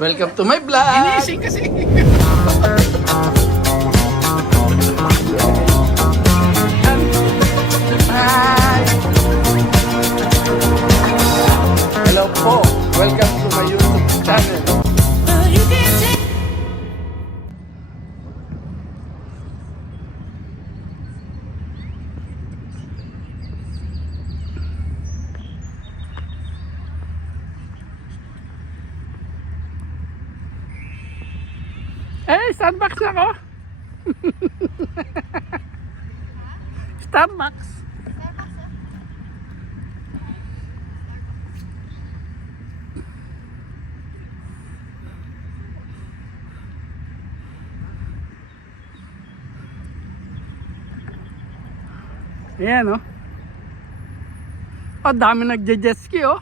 Welcome to my vlog! Inising kasi. Hi! Hello po! Welcome to my YouTube channel. Eh, Starbucks na ako. Starbucks. Ayan, oh. Oh, dami nagje-jet ski, oh.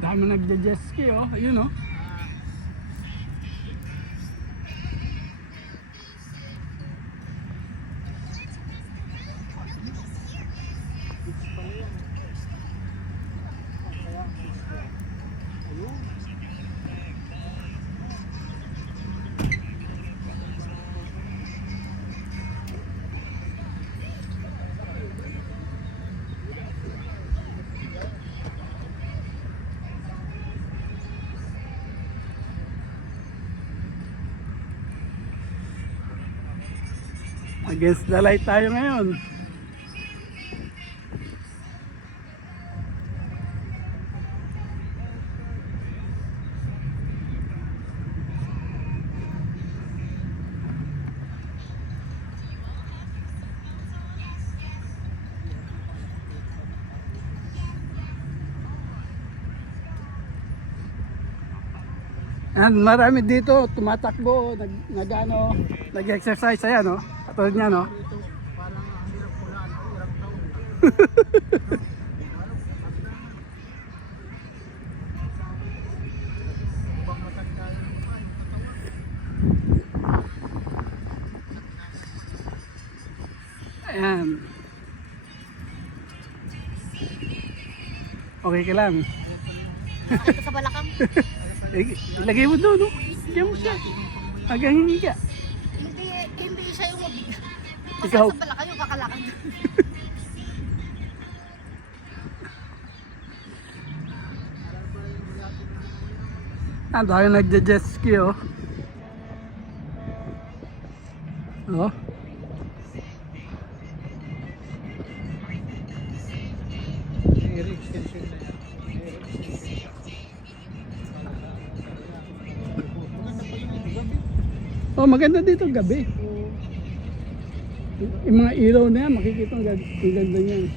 Dami nagje-jet ski, oh. Ayun, oh. Against the light tayo ngayon. And marami dito tumatakbo, nag-exercise, ayan, no? Katulad niya, no? Ayan. Okay ka lang. Ito sa balakang. Ilagay mo doon, no? Diyan mo siya. Hanggang hindi ka. Hindi siya yung mabigat. Ikaw. Sa balakang yung kakalakad. Ah, dahil nagja-jet ski, oh. Oh. Oh, maganda dito gabi. Yung mga ilaw na yan, makikita ang ganda niyan.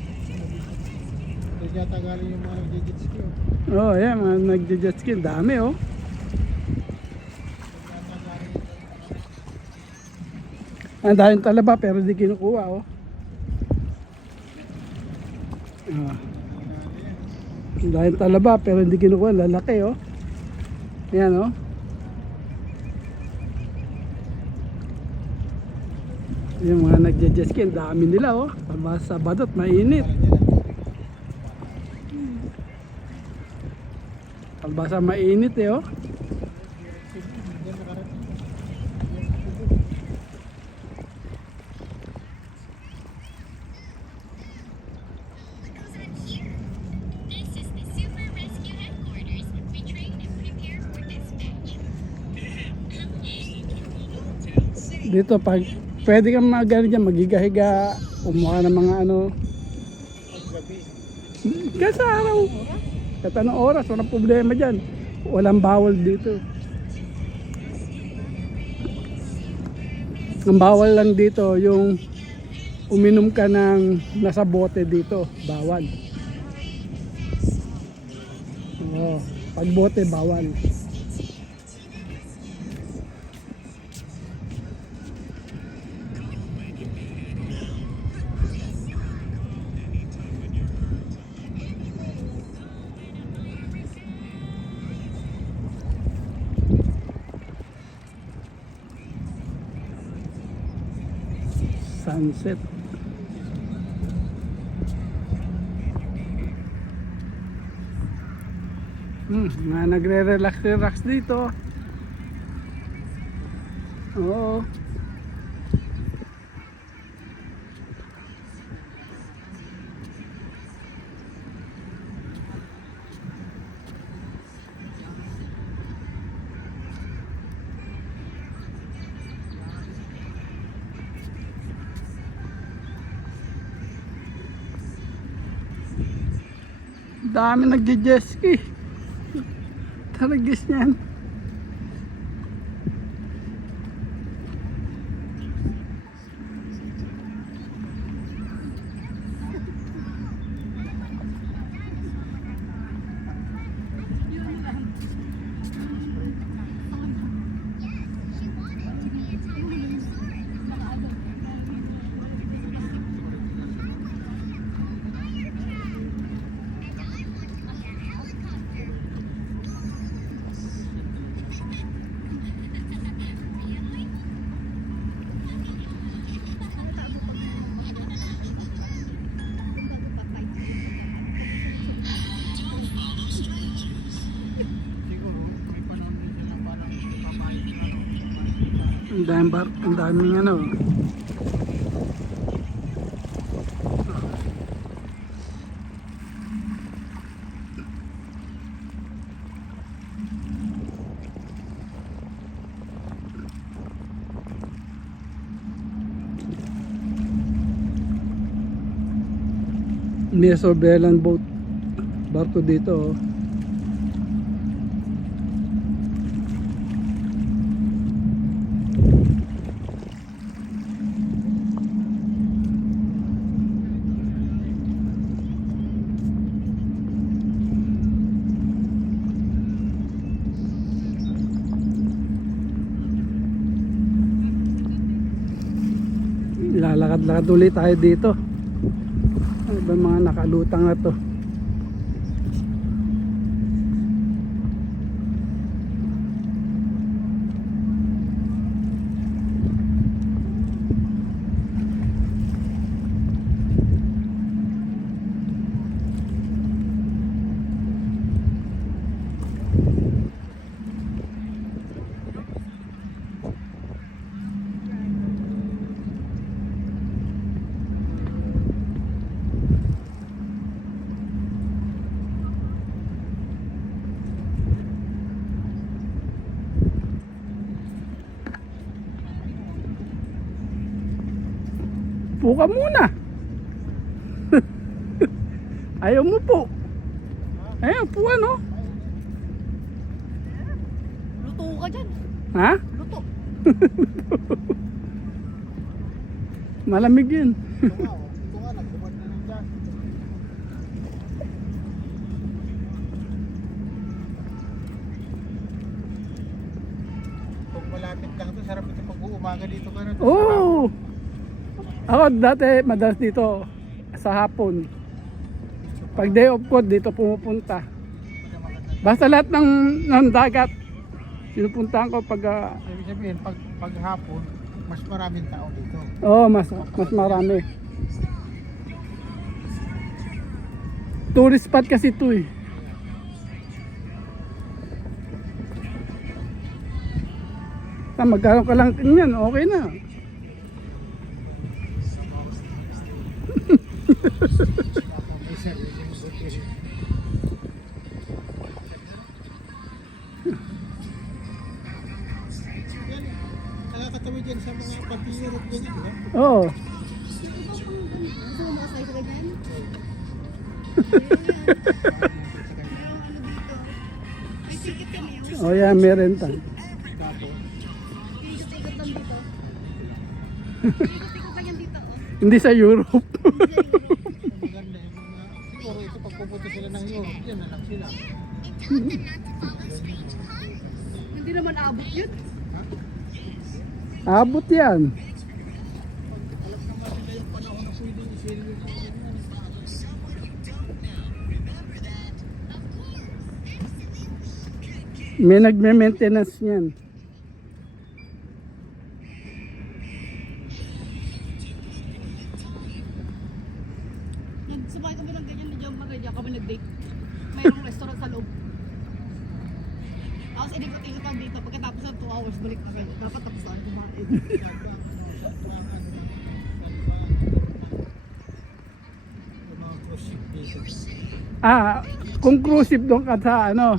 Yata galing yung mga nag-jet ski. Oh, yeah, mga nagja-jet ski, dami, oh. Ang daming talaba pero di kinukuha, oh. Ah. Ang daming talaba pero hindi kinukuha, lalaki, oh. Ayan, oh. Yung mga nagja-jet ski, ang dami nila, oh. Sa badot, mainit. Albasa mainit, eh, oh. Dito pag pwede kang magano dyan, magigahiga, umuha ng mga ano. Kasi araw. Kahit anong oras, walang problema dyan. Walang bawal dito. Ang bawal lang dito yung uminom ka ng nasa bote dito, bawal. Oo, pag bote, bawal. Sunset. Mga nagre-relax dito. Oo. Dami nagje-jet ski. Talagis niyan. Ang daming ano. May surveillance boat barko dito. Lalakad-lakad ulit tayo dito. Ano ba mga nakalutang na to? Upo ka muna. Ayaw mo po. Ayaw, upo ano? Luto ka dyan. Ha? Luto. Malamig yun. Ito nga, nagkumad na lang dyan. Kung malapit lang ito, sarap ito pag uumaga dito ka na. Oo. Ako dati madalas dito sa hapon. Pag day off ko dito pumupunta. Basta lahat ng dagat pinupuntahan ko pag Ibig sabihin, pag hapon, mas maraming tao dito. mas marami. Tourist spot kasi ito eh. Magkaroon ka lang niyan, okay na. May sarili mo sa tuloy. Yan, nakakatawi dyan sa mga pag-iirot ganyan, di ba? Oo. Gusto mo makasay ka ganyan? May ticket kami yun. Oh yeah, meron ta. Ikot-ikot lang dito. Ikot-ikot lang yan dito. Oh. Hindi sa Europe. Maganda yung mga, siguro ito pag pupunta sila ng Europe, yan na lang sila. Hindi naman abot yun. Abot yan. Alam naman nila yung panahon na pwede isilin yung May nagme-maintenance niyan. Nagsubay kami ng ganyan ni John Magadia kami nag-date. Mayroong restaurant sa loob. Tapos inikot-ikot lang dito. Pagkatapos ng 2 hours balik na kayo. Dapat tapos na kumain. yung mga cruise ship dito. Kung cruise ship doon ka sa ano,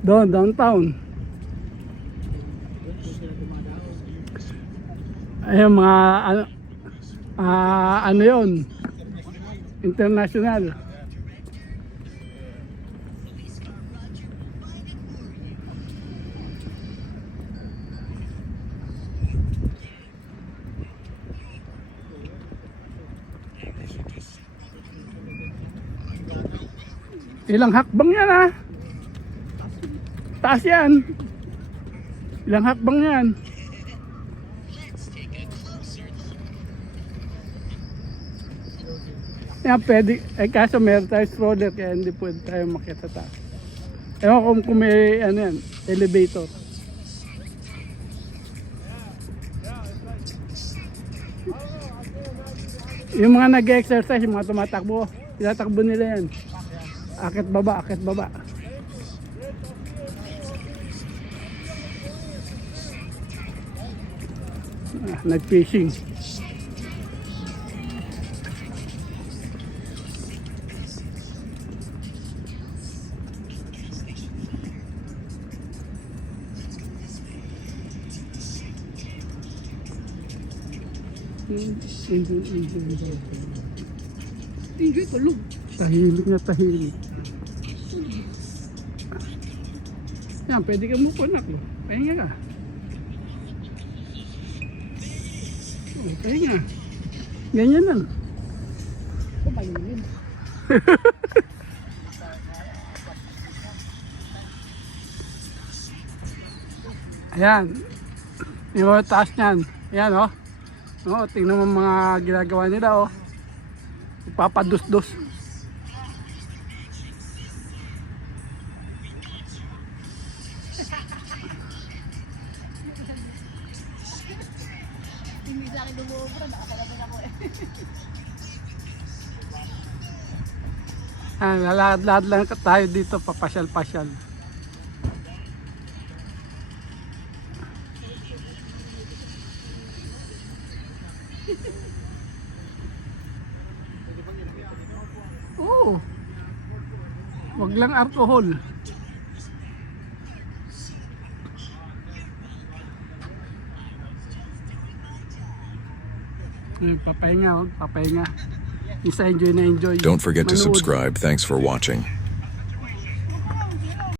doon, downtown. Doon sila dumadaan. Ayun mga ano yun, international. Ilang hakbang yan ah. Taas yan. Ilang hakbang yan. Yan pwede, kaso meron tayo stroller kaya hindi pwede tayo makita taas. Ewan kung may ano yan, elevator. Yung mga nag-exercise, yung mga tumatakbo, tinatakbo nila yan. Akit baba, akit baba. Nag-fishing. Enjoy tulog. Tahimik na tahimik. Yan, pwede ka move on ako. Pahinga ka. Oh, pahinga. Ganyan lang. Kumainin. Ayan. Yung mga taas niyan. Ayan oh. Oh, tingnan mo mga ginagawa nila oh. Ipapadus-dus. Hindi sa akin lumubra. Nakakalamin ako eh. Lalakad-lakad lang tayo dito, papasyal-pasyal. Oo. Wag lang alcohol. Papahinga, papahinga. Isa enjoy na enjoy. Don't forget to Manood. subscribe. Thanks for watching.